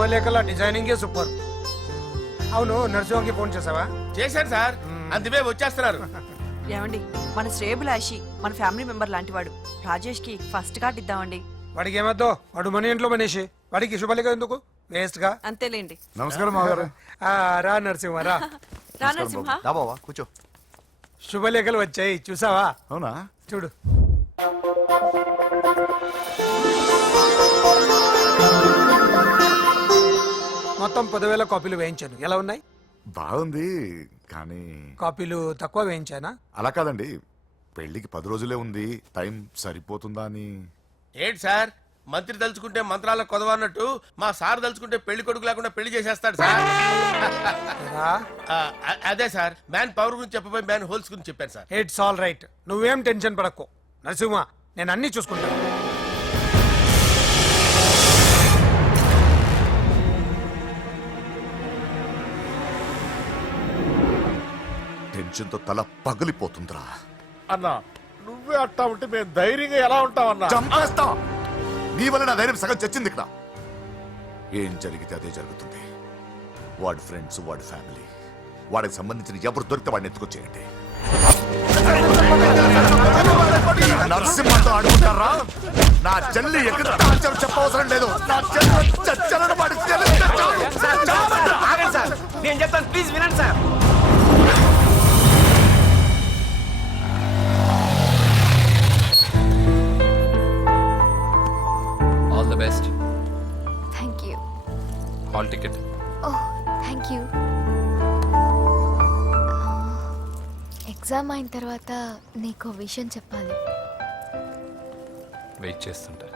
శుభలేఖల డిజైనింగే super. అవును, నరసింహకి phone చేసావా? చేశాను సార్, అందుకే వచ్చేస్తున్నారు. ఏమండి, మన శ్రేయబులాషి మన ఫ్యామిలీ మెంబర్ లాంటి వాడు. రాజేష్ కి ఫస్ట్ కార్డ్ ఇద్దామండి. వాడికి ఏమద్దో, వాడు మన ఇంట్లో మనిషి, వాడికి శుభలేఖ ఎందుకు వేస్ట్ గా. అంతేలేండి. నమస్కారం మామగారు. రా నరసింహ రా. రా నరసింహ. బావా కూర్చో. శుభలేఖలు వచ్చాయి, చూసావా? అవునా? చూడు. మొత్తం 10,000 కాపీలు వేయించాను. ఎలా ఉన్నాయి? బాగుంది, కానీ కాపీలు తక్కువ వేయించానా? అలా కాదండి, పెళ్లికి 10 రోజులే ఉంది, టైం సరిపోతుందా అని. ఏంటి సార్, మంత్రి తలుచుకుంటే మంత్రాలకు కొదవన్నట్టు మా సార్ తలుచుకుంటే పెళ్లి కొడుకు లేకుండా పెళ్లి చేసేస్తాడు సార్. రా. అదే సార్, మ్యాన్ పవర్ గురించి చెప్పబోయి మ్యాన్ హోల్స్ గురించి చెప్పాను సార్. ఇట్స్ ఆల్ రైట్, నువ్వేం టెన్షన్ పడకు నరసింహ, నేను అన్ని చూసుకుంటాను. టెన్షన్తో తల పగిలిపోతుందిరా. అన్నా నువ్వే అట్టా ఉంటే మేము ధైర్యంగా ఎలా ఉంటామన్నా? చంపేస్తా. నీ వల్ల నా ధైర్యం సగం చచ్చింది ఇక్కడ. ఏం జరిగితే అదే జరుగుతుంది. వాడి ఫ్రెండ్స్, వాడి ఫ్యామిలీ, వాడికి సంబంధించిన ఎవరు దొరికితే వాడిని ఎత్తుకొచ్చేయండి. నరసింహతో ఆడుకుంటారా? నా చెల్లి ఎక్కడ చెప్పవసరం లేదు. నా చెల్లి చచ్చలను వాడి నేను చెప్తాను, ప్లీజ్ వినండి sir. All the best. Thank you. Hall ticket. Oh, thank you. Exam అయిన తర్వాత నీకు విషయం చెప్పాలి. వెయిట్ చేస్తుంటా.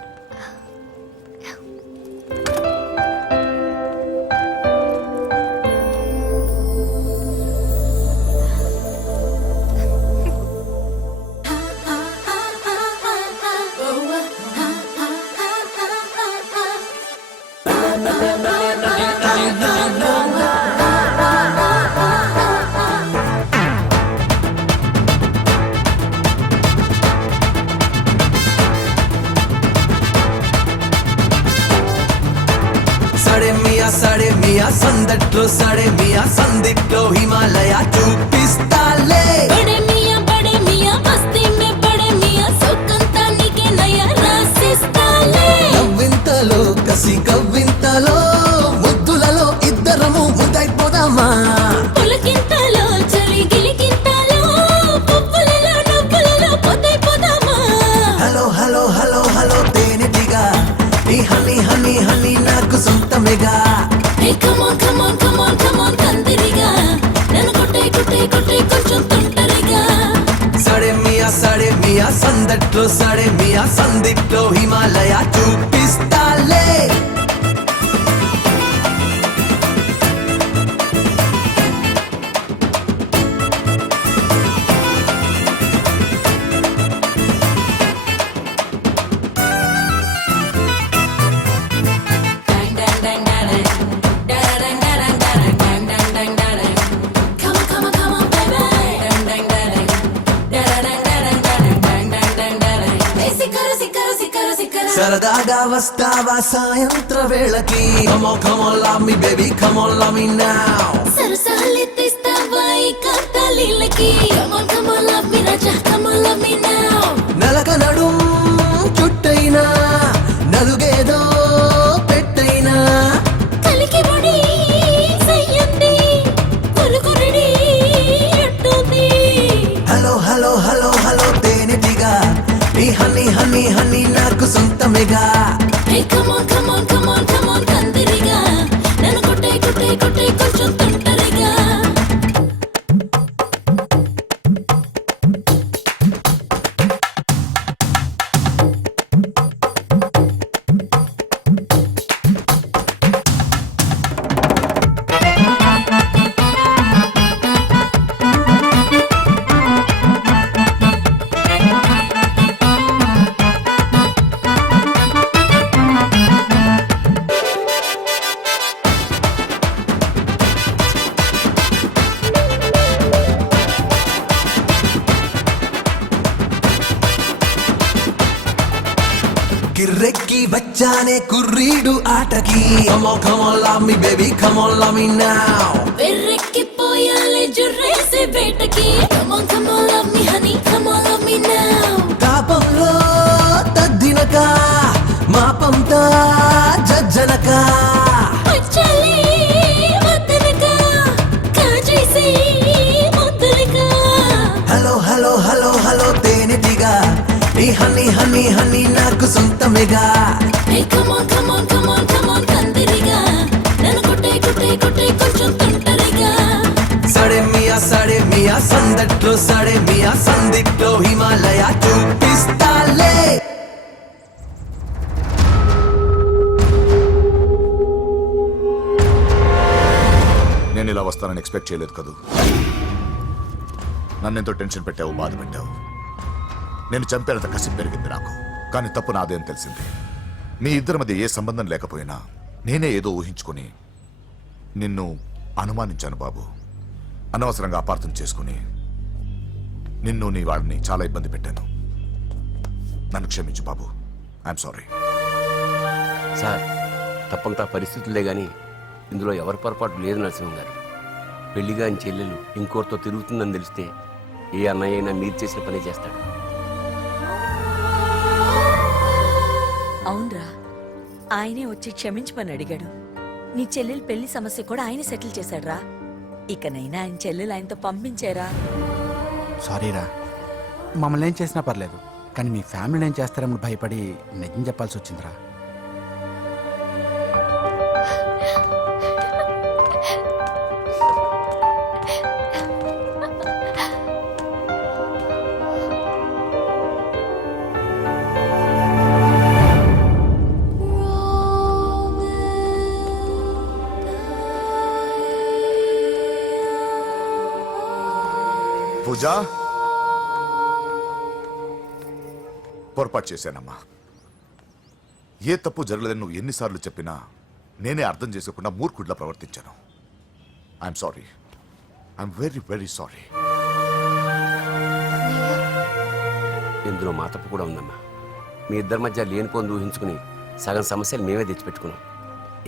సాడే మియా సందట్లో సాడే మియా సందిట్లో హిమాలయ చూపిస్తాలే. బడే మియా మస్తీ మే బడే మియా సోకంతా నీకే నయా రాసిస్తాలే. కవ్వింతలో కసి కవ్వింతలో ముద్దులలో ఇద్దరము ముద్దైపోదామా. పులకింతలో చలి గిలికింతలో పువ్వులలో నవ్వులలో పొద్దైపోదామా. హలో హలో హలో హలో తేనెటిగా నీ హనీ హనీ హనీ నాకు సొంతమేగా. హే కమాన్ కమాన్ కమాన్ కమాన్ కందిరిగా నన్ను కొట్టే కొట్టే కొట్టే కొంచెం తొంటరిగా. సాడే మియా సందట్లో సాడే మియా సందిట్లో హిమాలయ చూపిస్తాలే. సరదాగా వస్తావా సాయంత్ర వేళకి. Come on, come on, love me baby, come on, love me now. సరసాలెత్తిస్తావా ఈ కాంతాలీలకి. కమాన్ కమాన్ లవ్ మీ రాజా, కమాన్ లవ్ మీ నౌ. నలక నడుం చుట్టైనా నలుగేదో పెట్టైనా కలికి బడి సయ్యంది కొరుకొరడి అట్టుంది. హలో హలో హలో హలో తేనెటిగా నీ హనీ హనీ హనీ నాకు సొంతమేగా. హే కమాన్ కమాన్ కమాన్ కమాన్ కందిరిగా నన్ను కొట్టే కొట్టే కొట్టే కొంచెం తొంటరిగా. రాగానే కుర్రీడు ఆటకి come on love me baby come on love me now వెర్రెక్కిపోయాలే జుర్రేసే వేటకి Come on, come on, love me honey, come on, love me now తాపంలో తద్దినక మాపంతా జజ్జనక వచ్చాలే వద్దనక కాజేసే ముద్దనక హలో హలో హలో హలో తేనెటిగా నీ హనీ హనీ హనీ నాకు సొంతమేగా Hey, come on, come on, come on, come on, కందిరిగా నన్ను కొట్టే కొట్టే కొట్టే కొంచెం తుంటరిగా సడే మియా సందట్లో సడే మియా సందిట్లో హిమాలయ చూపిస్తాలే నేను ఇలా వస్తానని ఎక్స్పెక్ట్ చేయలేదు కదూ. నన్నెంతో టెన్షన్ పెట్టావు, బాధ పెట్టావు. నేను చంపేంత కసి పెరిగింది నాకు. కానీ తప్పు నాదే అని తెలిసింది. మీ ఇద్దరి మధ్య ఏ సంబంధం లేకపోయినా నేనే ఏదో ఊహించుకొని నిన్ను అనుమానించాను బాబు. అనవసరంగా అపార్థం చేసుకుని నిన్ను నీ వాడిని చాలా ఇబ్బంది పెట్టాను. నన్ను క్షమించు బాబు. I'm sorry. సార్ తప్పంతా పరిస్థితులే కానీ ఇందులో ఎవరి పొరపాటు లేదు నరసింహం గారు. పెళ్లిగా ఆయన చెల్లెలు ఇంకోరితో తిరుగుతుందని తెలిస్తే ఏ అన్నయ్య అయినా మీరు చేసిన పని చేస్తాడు. అవునరా, ఆయనే వచ్చి క్షమించమని అడిగాడు. నీ చెల్లెలు పెళ్లి సమస్య కూడా ఆయన సెటిల్ చేశాడురా. ఇకనైనా ఆయన చెల్లెలు ఆయనతో పంపించారా? సారీరా, మమ్మల్ని ఏం చేసినా పర్లేదు, కానీ మీ ఫ్యామిలీని ఏం చేస్తారని భయపడి నిజం చెప్పాల్సి వచ్చిందిరా. పూజ, పొరపాటు చేశానమ్మా. ఏ తప్పు జరగలేదని నువ్వు ఎన్నిసార్లు చెప్పినా నేనే అర్థం చేసుకోకుండా మూర్ఖుడిలా ప్రవర్తించాను. I'm sorry. I'm very very sorry. ఇందులో మా తప్పు కూడా ఉందమ్మా. మీ ఇద్దరి మధ్య లేనిపోని ఊహించుకుని సగం సమస్యలు మేమే తెచ్చిపెట్టుకున్నాం.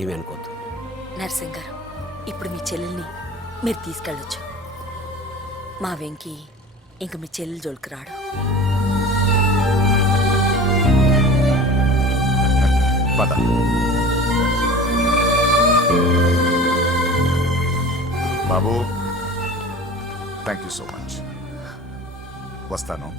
ఏమీ అనుకోవద్దు. నర్సింగ్ గారు, ఇప్పుడు మీ చెల్లెల్ని మీరు తీసుకెళ్ళొచ్చు. మా వెంకీ ఇంక మీ చెల్లెలు జోలికి రాడు. పద. బాబు, థ్యాంక్ యూ సో మచ్. వస్తాను.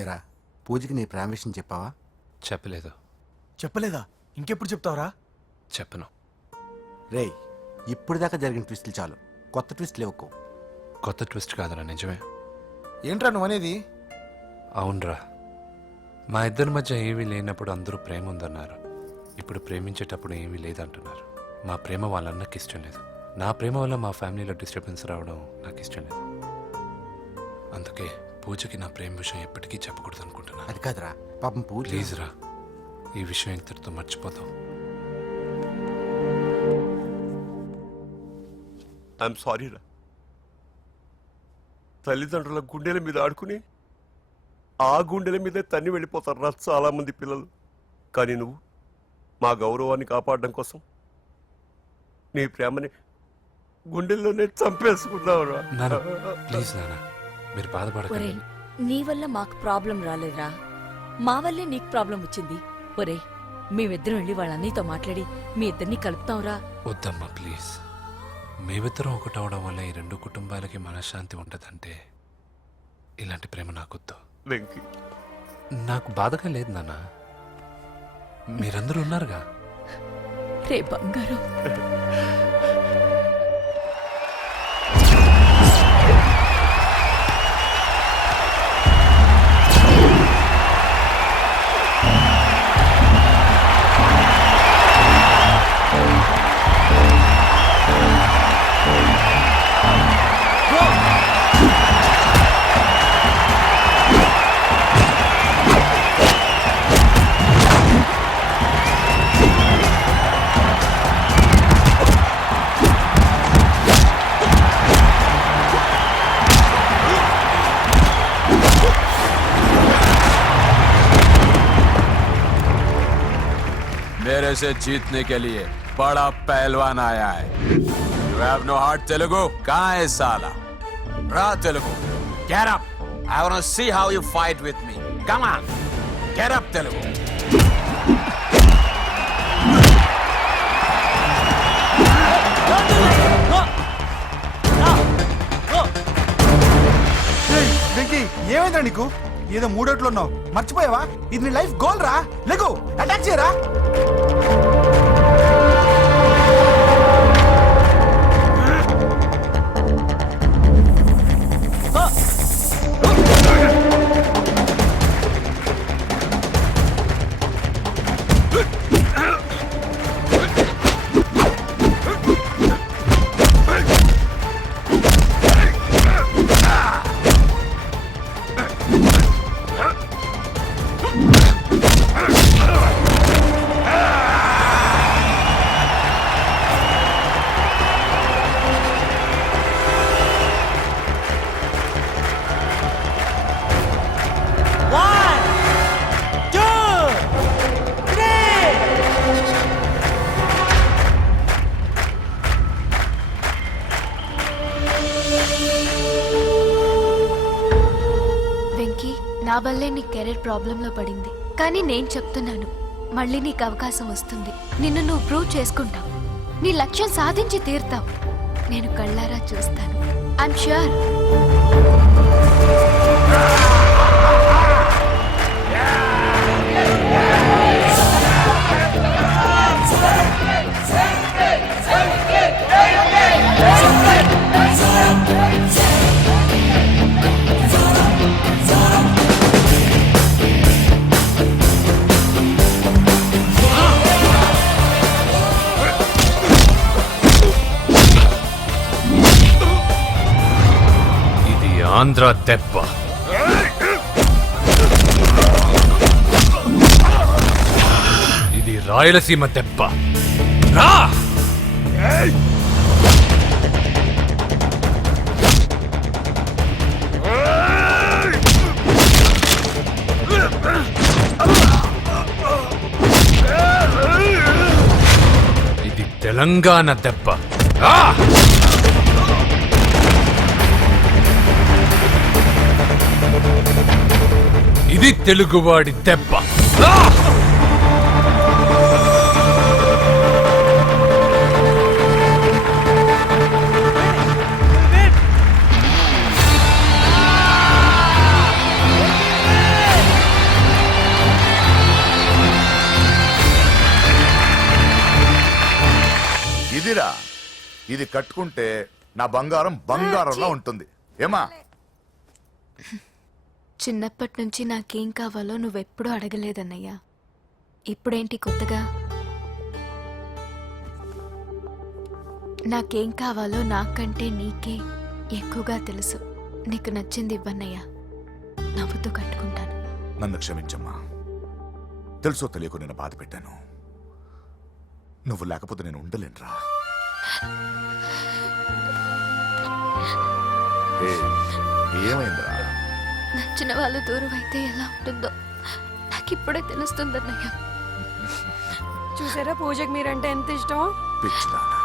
ఏరా, పూజకి నీ ప్రేమ విషయం చెప్పావా? చెప్పలేదు. చెప్పలేదా? ఇంకెప్పుడు చెప్తావురా? చెప్పను. రేయ్, ఇప్పుడు దాకా జరిగిన ట్విస్టులు చాలు, కొత్త ట్విస్ట్ లేవుకో. కొత్త ట్విస్ట్ కాదురా, నిజమే. ఏంట్రా నువ్వు అనేది? అవునరా, మా ఇద్దరి మధ్య ఏమీ లేనప్పుడు అందరూ ప్రేమ ఉందన్నారు. ఇప్పుడు ప్రేమించేటప్పుడు ఏమీ లేదంటున్నారు. మా ప్రేమ వాళ్ళన్నకి ఇష్టం లేదు. నా ప్రేమ వల్ల మా ఫ్యామిలీలో డిస్టర్బెన్స్ రావడం నాకు ఇష్టం లేదు. అందుకే పూజకి నా ప్రేమ విషయం ఎప్పటికీ చెప్పకూడదు అనుకుంటున్నా. అది కాదురా, పాపం పూజ. ప్లీజ్ రా, ఈ విషయం ఇంతటితో మర్చిపోతాం. ఐఎమ్ సారీ రా. తల్లిదండ్రుల గుండెల మీద ఆడుకుని ఆ గుండెల మీదే తన్ని వెళ్ళిపోతారు రా చాలా మంది పిల్లలు. కానీ నువ్వు మా గౌరవాన్ని కాపాడడం కోసం నీ ప్రేమని గుండెల్లోనే చంపేసుకున్నావురా. ప్లీజ్ నాన్న, మీరు బాధపడకండి. నీ వల్ల మాకు ప్రాబ్లం రాలేదురా, మా వల్లే నీకు ప్రాబ్లం వచ్చింది. ఒరే, మేమిద్దరం వెళ్ళి వాళ్ళ అన్నయ్యతో మాట్లాడి మీ ఇద్దరిని కలుపుతాంరా. వద్దమ్మా ప్లీజ్. మేమిద్దరం ఒకటవడం వల్ల ఈ రెండు కుటుంబాలకి మనశ్శాంతి ఉంటదంటే ఇలాంటి ప్రేమ నాకొద్దు. వెంకీ, నాకు బాధగా లేదు నాన్న, మీరందరూ ఉన్నారుగా. రే బంగారం, मेरे से जीतने के लिए बड़ा पहलवान आया है. You have no heart, Telugu? कहाँ है साला? Ra Telugu. Get up. I want to see how you fight with me. Come on. Get up, Telugu. Venky ఏమైందా నీకు? ఏదో మూడోట్లో ఉన్నావు, మర్చిపోయావా? ఇది నీ లైఫ్ గోల్ రా. లెగో అటాక్ చేయరా. వెంకీ, నా వల్లే నీ కెరీర్ ప్రాబ్లంలో పడింది. కానీ నేను చెప్తున్నాను, మళ్ళీ నీకు అవకాశం వస్తుంది. నిన్ను నువ్వు ప్రూవ్ చేసుకుంటావు. నీ లక్ష్యం సాధించి తీరుతావు. నేను కళ్ళారా చూస్తాను. I'm sure. ఆంధ్ర దెబ్బ, ఇది రాయలసీమ దెబ్బ. రా! ఇది తెలంగాణ దెబ్బ. రా! ఇది తెలుగువాడి దెబ్బ. ఇదిరా, ఇది కట్టుకుంటే నా బంగారం బంగారంలో ఉంటుంది. ఏమా? చిన్నప్పటి నుంచి నాకేం కావాలో నువ్వెప్పుడూ అడగలేదన్నయ్యా. ఇప్పుడేంటి కొత్తగా? నాకేం కావాలో నాకంటే నీకే ఎక్కువగా తెలుసు. నీకు నచ్చింది ఇవ్వన్నయ్యా, నవ్వుతూ కట్టుకుంటాను. నన్ను క్షమించమ్మా. తెలుసో తెలియకు నేను బాధ పెట్టాను. నువ్వు లేకపోతే నేను ఉండలేనురా. ఏమైందిరా? నచ్చిన వాళ్ళు దూరం అయితే ఎలా ఉంటుందో నాకిప్పుడే తెలుస్తుందన్నయ్యా. చూసారా పూజకి మీరంటే ఎంత ఇష్టం? పిచ్చిదానా.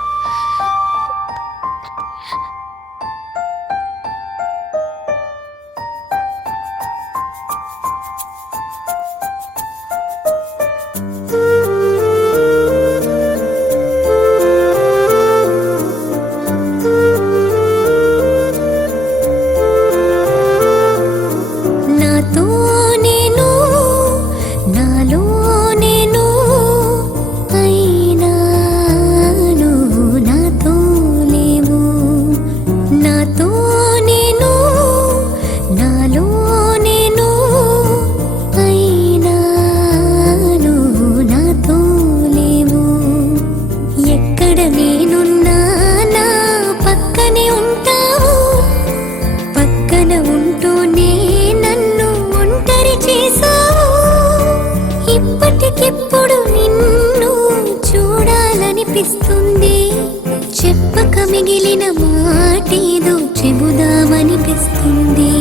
మిగిలిన మాటేదో చెబుదామనిపిస్తుంది.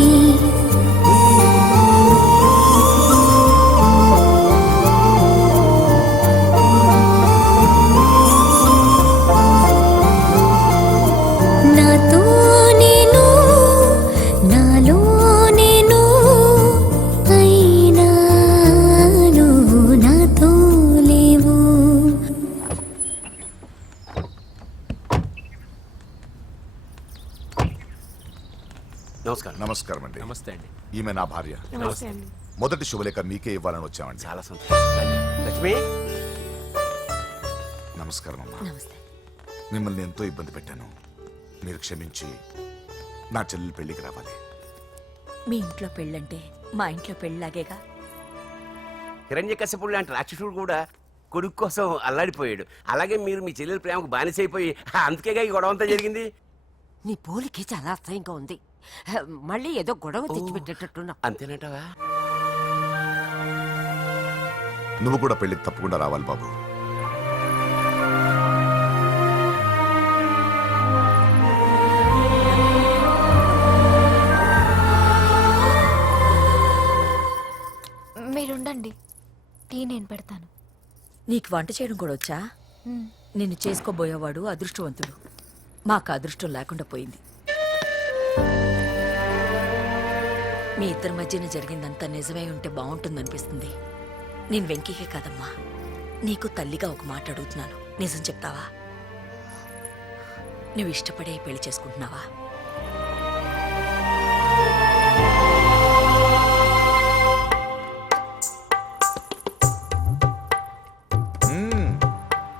నాతో నేను నాలో నేను అయినా నువ్వు నాతో లేవు. నమస్కారం. నమస్కారం అండి. నమస్తే అండి. ఈమె నా భార్య. మొదటి శుభలేఖ మీకే ఇవ్వాలని వచ్చామండి. చాలా సంతోషం. లక్ష్మి, నమస్కారం అమ్మా. నమస్తే. మిమ్మల్ని ఎంతో ఇబ్బంది పెట్టాను. మీరు క్షమించి నా చెల్లెలు పెళ్లికి రావాలి. మీ ఇంట్లో పెళ్ళంటే మా ఇంట్లో పెళ్ళలాగేగా. హిరణ్యకశిపుడు లాంటి రాక్షసుడు కూడా కొడుకు కోసం అల్లాడిపోయాడు. అలాగే మీరు మీ చెల్లెల ప్రేమకు బానిసైపోయి అందుకేగా ఈ గొడవ అంతా జరిగింది. నీ పోలికి చాలా అసహ్యంగా ఉంది. మళ్ళీ ఏదో గొడవ తెచ్చిపెట్టేటట్టున్నా. అంతేనంటావా? నువ్వు కూడా పెళ్లికి తప్పకుండా రావాలి బాబు. మీరుండండి, టీ నేను పెడతాను. నీకు వంట చేయడం కూడా వచ్చా? నిన్ను చేసుకోబోయేవాడు అదృష్టవంతుడు. మాకు అదృష్టం లేకుండా పోయింది. మీ ఇద్దరి మధ్యన జరిగిందంతా నిజమై ఉంటే బాగుంటుందనిపిస్తుంది. నేను వెంకీకే కాదమ్మా, నీకు తల్లిగా ఒక మాట అడుగుతున్నాను. నిజం చెప్తావా? నువ్వు ఇష్టపడే పెళ్లి చేసుకుంటున్నావా?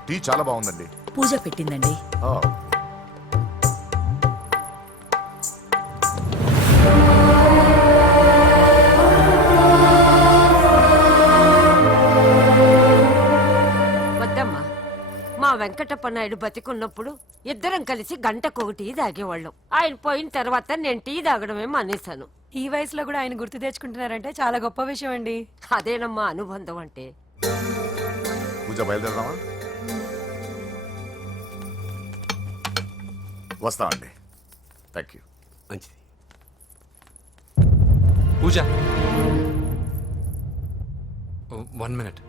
టీ చాలా బాగుందండి. పూజ పెట్టిందండి. వద్దమ్మా, మా వెంకటప్ప నాయుడు బతికున్నప్పుడు ఇద్దరం కలిసి గంటకొక టీ తాగేవాళ్ళం. ఆయన పోయిన తర్వాత నేను టీ తాగడమే మానేశాను. ఈ వయసులో కూడా ఆయన గుర్తు తెచ్చుకుంటున్నారంటే చాలా గొప్ప విషయం అండి. అదేనమ్మా అనుబంధం అంటే. పూజ బయలుదేరదామా? వస్తామండి. Thank you. మంచిది. పూజ, 1 minute.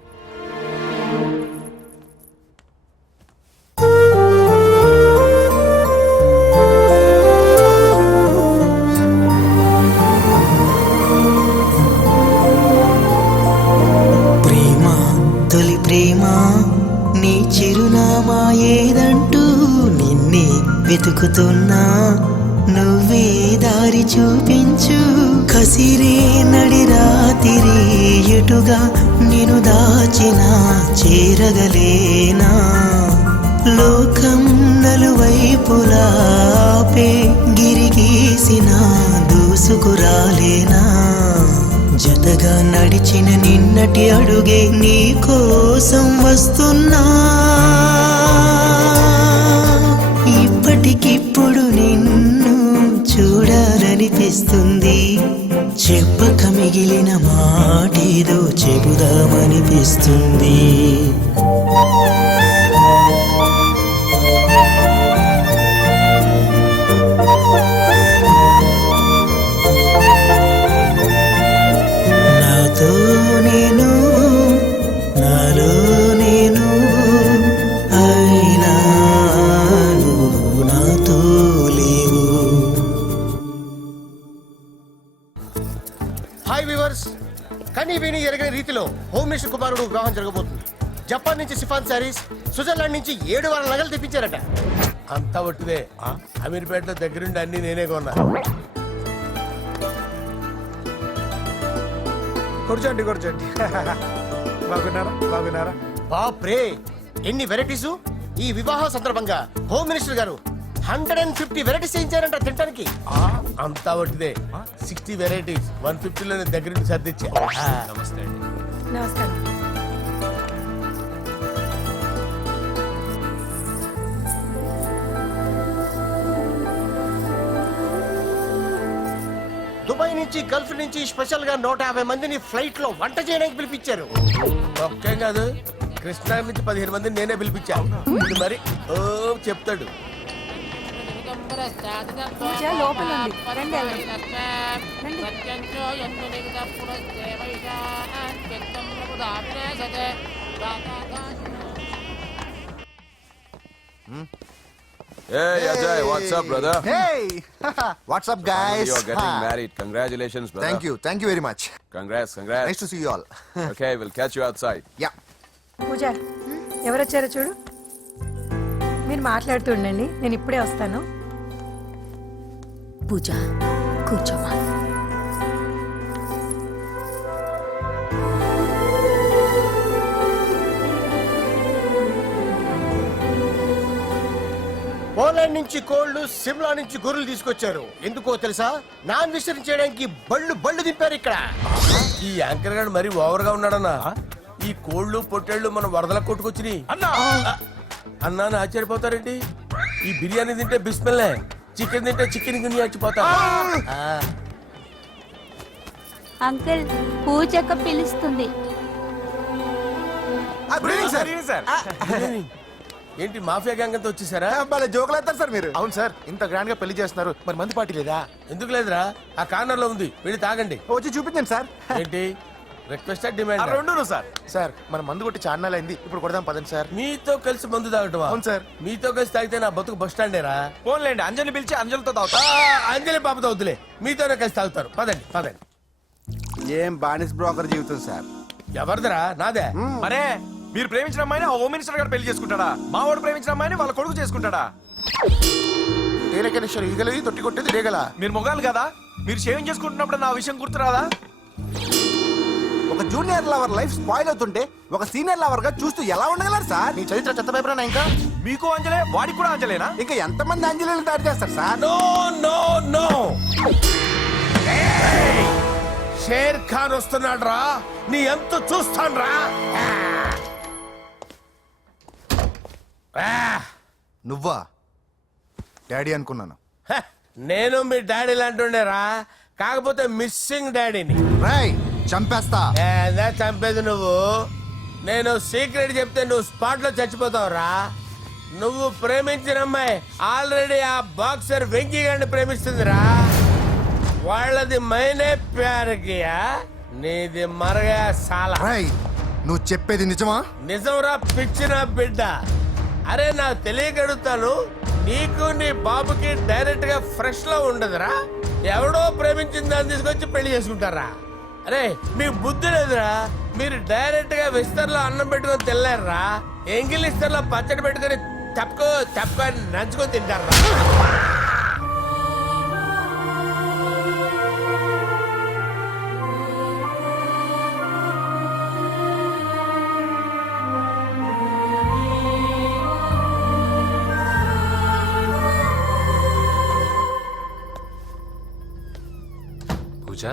ప్రేమ తొలి ప్రేమ నీ చిరునామా ఏదంటూ నిన్నే వెతుకుతున్నా, నువ్వే దారి చూపించు. కసిరే నడి రాతిరి ఎటుగా నేను దాచినా చేరగలేనా? లోకం నలువైపులాపే గిరిగీసిన దూసుకురాలేనా? జతగా నడిచిన నిన్నటి అడుగే నీ కోసం వస్తున్నా. ఇప్పటికిప్పుడు నిన్ను చూడాలనిపిస్తుంది. చెప్పక మిగిలిన మాటేదో చెబుదామనిపిస్తుంది. నాతో నేను నాలో నేను అయినా నువ్వు నాతో లేవు. హాయ్ వ్యూవర్స్, కనీ విని ఎరగని రీతిలో హోమ్ మినిస్టర్ కుమారుడు వివాహం జరగబోతుంది. జపాన్ నుంచి సిఫాన్ శారీస్, స్విట్జర్లాండ్ నుంచి 7 వారాల నగలు తెప్పించారట. అంతా ఒట్టిదే. అమీర్పేటలో దగ్గరుండి అన్ని నేనే కొన్నా. కూర్చోండి కూర్చోండి. బాగున్నారా బాగున్నారా? బాప్రే, ఎన్ని వెరైటీసు! ఈ వివాహం సందర్భంగా హోమ్ మినిస్టర్ గారు 150 వెరైటీస్ చేయించారంట తినడానికి. అంతా ఒట్టిదే. 60 వెరైటీస్ 150లోనే దగ్గరుండి సర్దిచ్చా. నమస్తే అండి. నమస్కారం. దుబాయ్ నుంచి గల్ఫ్ నుంచి స్పెషల్ గా 150 మందిని ఫ్లైట్ లో వంట చేయడానికి పిలిపించారు. ఒక్కే కాదు, కృష్ణా నుంచి 15 మందిని నేనే పిలిపించాను. ఇది మరి ఓ చెప్తాడు. పూజ లోపల ఉంది రండి వెళ్దాం. రండి. Hey Ajay, what's up, brother? Hey, what's up, guys? You're getting married. Congratulations, brother. Thank you very much. Congrats. Nice to see you all. Okay, we'll catch you outside. Yeah. పూజ ఎవరొచ్చారో చూడు. మీరు మాట్లాడుతుండండి, నేను ఇప్పుడే వస్తాను. పూజ కూర్చోమా. పోలాండ్ నుంచి కోళ్లు, సిమ్లా నుంచి గొర్రెలు తీసుకొచ్చారు. ఎందుకో తెలుసా? నాన్ వెజిటేరియన్ చేయడానికి బళ్ళు దింపారు ఇక్కడ. ఈ యాంకర్ గారు మరి ఓవర్ గా ఉన్నాడన్నా. ఈ కోళ్లు పొట్టేళ్లు మన వరదల కొట్టుకొచ్చినాయి అన్నా ఆశ్చర్యపోతారేంటి? ఈ బిర్యానీ తింటే బిస్మిల్లే, చికెన్ తింటే చికెన్ గిని చచ్చిపోతా. అంకుల్ పూజక్క పిలుస్తుంది. ఏంటి మాఫియా గ్యాంగ్ అంతా వచ్చేసారా? జోకులు వేస్తారు సార్ మీరు. అవును సార్, ఇంత గ్రాండ్ గా పెళ్లి చేస్తున్నారు, మరి మంది పార్టీ లేదా? ఎందుకు లేదురా, ఆ కార్నర్ లో ఉంది, వెళ్ళి తాగండి. వచ్చి చూపించండి సార్. ఏంటి రిక్వెస్ట్ డిమాండ్? రెండు సార్. సార్ మన మందు కొట్టి చాన్నాలు అయింది, ఇప్పుడు కొడదాం పదండి సార్. మీతో కలిసి మందు తాగటమా? అవును సార్. మీతో కలిసి తాగితే నా బతుకు బస్ స్టాండేరా? ఫోన్లేండి, అంజలి పిలిచి అంజలితో తాగుతా. అంజలి పాపతో వద్దులే, మీతోనే కలిసి తాగుతారు. పదండి. ఏం బానిస్ బ్రోకర్ జీవితం సార్. ఎవరిదిరా? నాదే. మరే మీరు ప్రేమించిన అమ్మాయిని హోమ్ మినిస్టర్ గారు పెళ్లి చేసుకుంటాడా? మా వాడు ప్రేమించిన అమ్మాయిని వాళ్ళ కొడుకు చేసుకుంటాడా? తేలికనేశ్వరు ఈగలది తొట్టి కొట్టేది రేగల. మీరు మొగాలు కదా, మీరు షేవింగ్ చేసుకుంటున్నప్పుడు నా విషయం గుర్తురాదా? ఒక జూనియర్ లవర్ లైఫ్ స్పాయిల్ అవుతుంటే ఒక సీనియర్ లవర్ గా చూస్తూ ఎలా ఉండగలరు సార్? మీ చరిత్ర చెత్త పేపరేనా? ఇంకా మీకు అంజలే, వాడికి కూడా అంజలేనా? ఇంకా ఎంతమంది అంజలిని దాడి చేస్తారు సార్? నో షేర్ ఖాన్ వస్తున్నాడు రా, నీ ఎంత చూస్తాను రా. నువ్వా డాడీ అనుకున్నాను. నేను మీ డాడీ లాంటుండేరా, కాకపోతే మిస్సింగ్ డాడీని. రాయ్ చంపేస్తా. ఏదా చంపేది నువ్వు? నేను సీక్రెట్ చెప్తే నువ్వు స్పాట్ లో చచ్చిపోతావురా. నువ్వు ప్రేమించిన అమ్మాయి ఆల్రెడీ ఆ బాక్సర్ వెంకీ గారిని ప్రేమిస్తుందిరా. వాళ్ళది మైనే ప్యార్ కియా, నీది మరగా సాలా. రాయ్ నువ్వు చెప్పేది నిజమా? నిజంరా పిచ్చిన బిడ్డ. అరే నాకు తెలియగడుగుతాను, నీకు నీ బాబుకి డైరెక్ట్ గా ఫ్రెష్ లో ఉండదురా. ఎవడో ప్రేమించిన దాన్ని తీసుకొచ్చి పెళ్లి చేసుకుంటారా? అరే మీకు బుద్ధి లేదురా. మీరు డైరెక్ట్ గా విస్తర్లో అన్నం పెట్టుకొని తెల్లారా, ఎంగిల్ ఇస్తర్లో పచ్చడి పెట్టుకొని తప్పుకో నంచుకొని తింటారా? పూజ,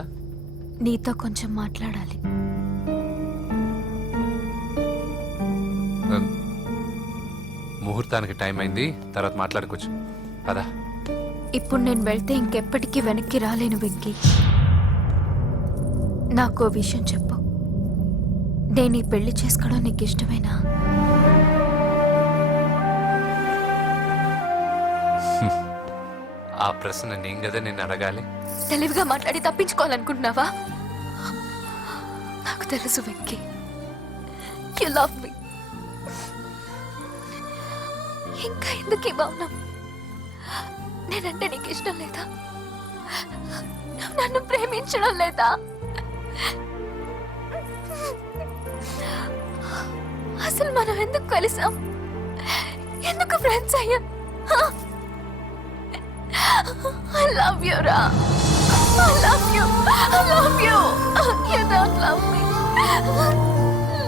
నీతో కొంచెం మాట్లాడాలి. ముహూర్తానికి టైం అయింది, తర్వాత మాట్లాడుకోవచ్చు. పదా. ఇప్పుడు నేను వెళ్తే ఇంకెప్పటికీ వెనక్కి రాలేను వెంకీ. నాకు విషయం చెప్పు, నేను ఈ పెళ్లి చేసుకోవడం నీకు ఇష్టమేనా? ఆ ప్రశ్న నేను కదా నిన్ను అడగాలి. తెలివిగా మాట్లాడి తప్పించుకోవాలనుకుంటున్నావా? నాకు తెలుసు వెంకీ, యు లవ్ మీ. ఇంకా ఎందుకు ఈ మౌనం? నేనంటే నీకు ఇష్టం లేదా? నువ్వు నన్ను ప్రేమించడం లేదా? అసలు మనం ఎందుకు కలిసాం? ఎందుకు ఫ్రెండ్స్ అయ్యాం? I love you, Ra. I love you. I love you. You don't love me.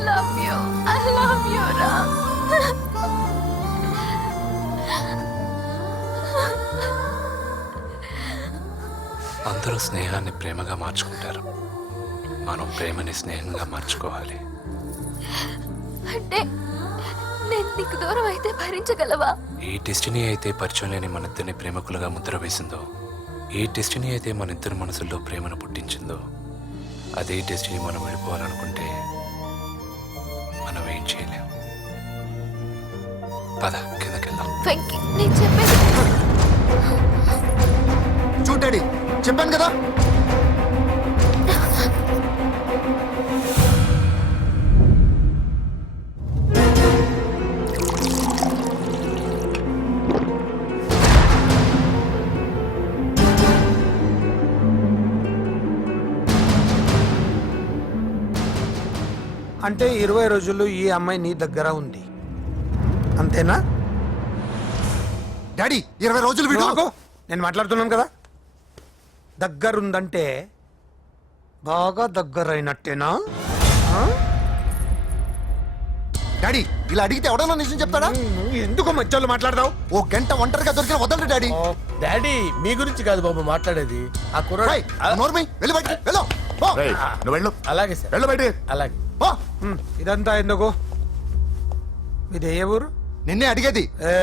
Love you. I love you, Ra. అందరూ స్నేహాన్ని ప్రేమగా మార్చుకుంటారు, మనం ప్రేమని స్నేహంగా మార్చుకోవాలి. అంటే నేను నీకు దూరం అయితే భరించగలవా? ఏ డెస్టినీ అయితే పరిచయం లేని మన ఇద్దరిని ప్రేమకులుగా ముద్ర వేసిందో, ఏ డెస్టినీ అయితే మన ఇద్దరి మనసుల్లో ప్రేమను పుట్టించిందో, అదే డెస్టినీ మనం వెళ్ళిపోవాలనుకుంటే మనం ఏం చేయలేం. పద కిందకెళ్దాం. వెంకీ, నేను చెప్పేది చూడు డాడీ చెప్పాను కదా. అంటే 20 రోజులు ఈ అమ్మాయి నీ దగ్గర ఉంది అంతేనా? డాడీ 20 రోజులు వీడు నువ్వు ఆగు. నేను మాట్లాడుతున్నాను కదా. దగ్గరుందంటే బాగా దగ్గరైనట్టేనా? ఆ? డాడీ ఇలా అడిగితే ఎవడన్నా నిజం చెప్తాడా? నువ్వు ఎందుకు మధ్యలో మాట్లాడతావు? ఓ గంట ఒంటరిగా దొరికిన వదలరు డాడీ. డాడీ మీ గురించి కాదు బాబు మాట్లాడేది ఆ కుర్రాడు రేయ్, నోర్మై వెళ్ళి బయటికి వెళ్ళు. పో. రేయ్, నువ్వు వెళ్ళు. అలాగే సార్ వెళ్ళు బయటికి. అలాగే పో. ఇదంతా ఎందుకు? ఇది ఏ ఊరు? నిన్నే అడిగేది. ఏ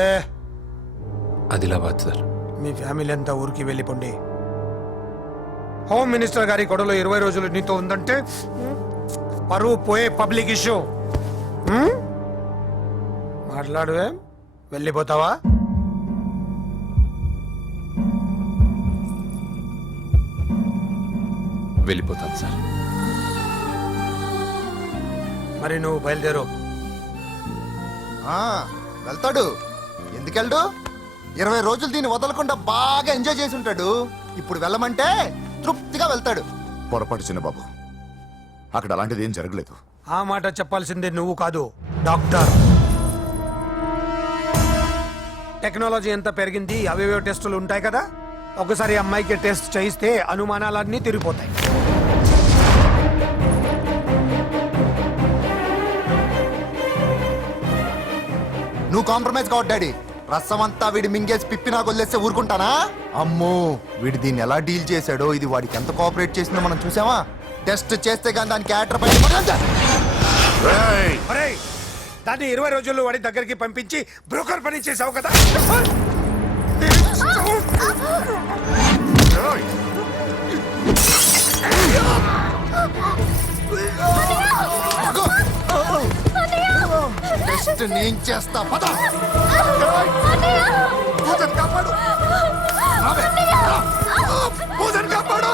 ఆదిలాబాద్ సార్. మీ ఫ్యామిలీ అంతా ఊరికి వెళ్ళిపోండి. హోమ్ మినిస్టర్ గారి గొడవలో 20 రోజులు నీతో ఉందంటే పరువు పోయే పబ్లిక్ ఇష్యూ. మాట్లాడువే, వెళ్ళిపోతావా? వెళ్ళిపోతాను సార్. మరి నువ్వు బయలుదేరు. ఆ, వెళ్తాడు. ఎందుకెళ్ళడు? 20 రోజులు దీన్ని వదలకుండా బాగా ఎంజాయ్ చేసి ఉంటాడు. ఇప్పుడు వెళ్ళమంటే తృప్తిగా వెళ్తాడు. పొరపాటు చిన్న బాబు, అక్కడ అలాంటిది ఏం జరగలేదు. ఆ మాట చెప్పాల్సిందే నువ్వు కాదు, డాక్టర్. టెక్నాలజీ ఎంత పెరిగింది, అవేవో టెస్టులు ఉంటాయి కదా. ఒకసారి అమ్మాయికి టెస్ట్ చేయిస్తే అనుమానాలన్నీ తిరిగిపోతాయి. నువ్వు కాంప్రమైజ్ కావద్దు డాడీ. రసం అంతా వీడి మింగేసి పిప్పి నాకు వదిలేస్తే ఊరుకుంటానా? అమ్మో, వీడు దీన్ని ఎలా డీల్ చేశాడో, ఇది వాడికి ఎంత కోఆపరేట్ చేసిందో మనం చూసావా? టెస్ట్ చేస్తే కానీ దానికి యాటర్ పైన రేయ్, ఒరేయ్, దాన్ని 20 రోజులు వాడి దగ్గరికి పంపించి బ్రోకర్ పని చేసావు కదా. రేయ్. టెస్ట్ నేను చేస్తా. పద. పూజని కాపాడు. రావే, రా. పూజని కాపాడు.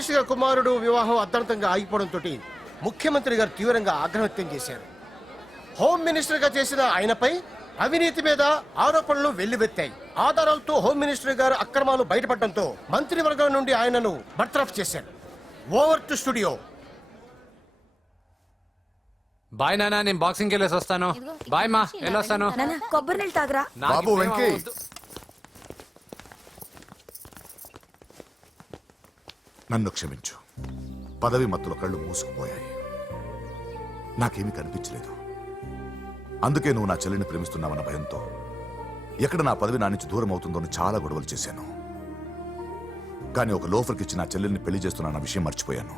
మినిస్టర్ గారి కుమారుడు వివాహం అర్ధాంతంగా ఆగిపోవడంతో ముఖ్యమంత్రి గారు తీవ్రంగా ఆగ్రహం వ్యక్తం చేశారు. హోమ్ మినిస్టర్ గా చేసిన ఆయనపై అవినీతి మీద ఆరోపణలు వెల్లువెత్తాయి. ఆధారాలతో హోమ్ మినిస్టర్ గారు అక్రమాలు బయటపడడంతో మంత్రివర్గం నుండి ఆయనను బర్తరఫ్ చేశారు. Over to studio. బాయ్ నానా, నేను బాక్సింగ్కి వెళ్ళేసి వస్తాను. బాయ్ మా, వెళ్ళొస్తాను. కొబ్బరి నీళ్ళు తాగరా. నాకు బాబు ఇప్పుడేం వెంకీ. అవ్వద్దు. నన్ను క్షమించు. పదవి మత్తులో కళ్ళు మూసుకుపోయాయి. నాకేమీ కనిపించలేదు. అందుకే నువ్వు నా చెల్లిని ప్రేమిస్తున్నావన్న భయంతో ఎక్కడ నా పదవి నా నుంచి దూరం అవుతుందో అని చాలా గొడవలు చేశాను. కానీ ఒక లోఫర్కి ఇచ్చి నా చెల్లెల్ని పెళ్లి చేస్తున్నా విషయం మర్చిపోయాను.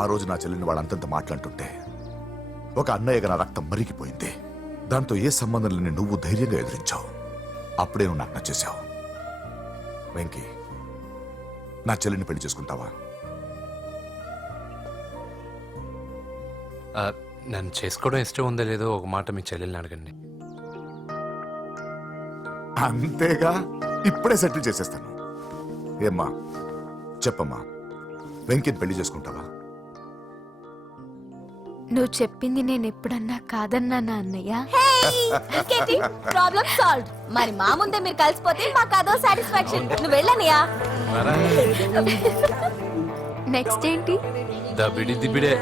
ఆ రోజు నా చెల్లెల్ని వాళ్ళంతంత మాట్లాడుతుంటే ఒక అన్నయ్యగా నా రక్తం మరిగిపోయింది. దాంతో ఏ సంబంధం లేని నువ్వు ధైర్యంగా ఎదిరించావు. అప్పుడే నువ్వు నాకు నచ్చేశావు. వెంకీ, నా చెల్లిని పెళ్లి చేసుకుంటావా? నన్ను చేసుకోవడం ఇష్టం ఉందో లేదో ఒక మాట మీ చెల్లెల్ని అడగండి. అంతేగా, ఇప్పుడే సెటిల్ చేసేస్తాను. ఏమ్మా చెప్పమ్మా, వెంకీని పెళ్లి చేసుకుంటావా? నువ్వు చెప్పింది నేను ఎప్పుడన్నా కాదన్నానా అన్నయ్య? Problem solve. మరి మా ముందే మీరు కలిసిపోతే మాకు అదో సాటిస్ఫాక్షన్. నువ్వు వెళ్ళనియా. నెక్స్ట్ ఏంటి? దబిడి దిబిడే.